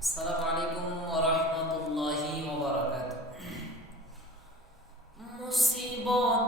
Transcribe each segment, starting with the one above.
السلام عليكم ورحمة الله وبركاته. مصيبات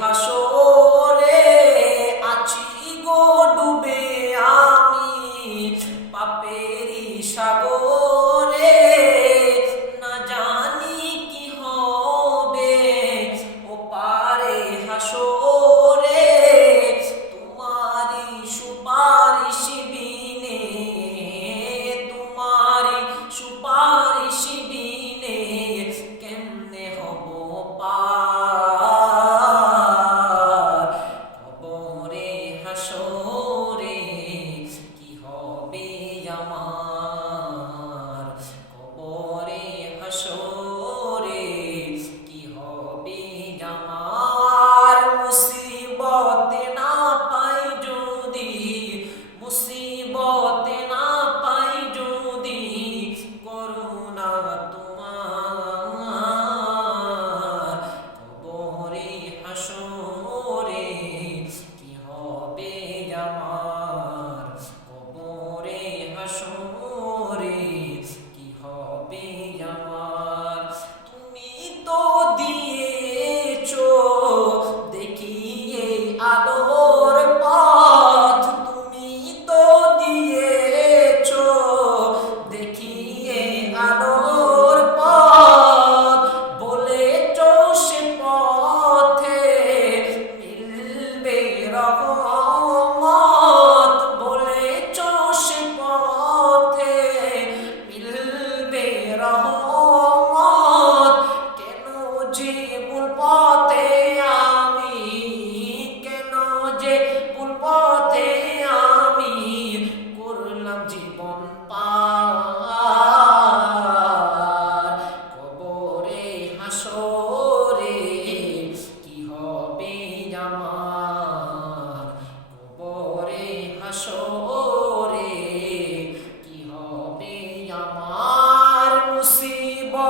হাসরে আছি গো ডুবে আমি। পাপেরি সাগর Oh.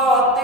forte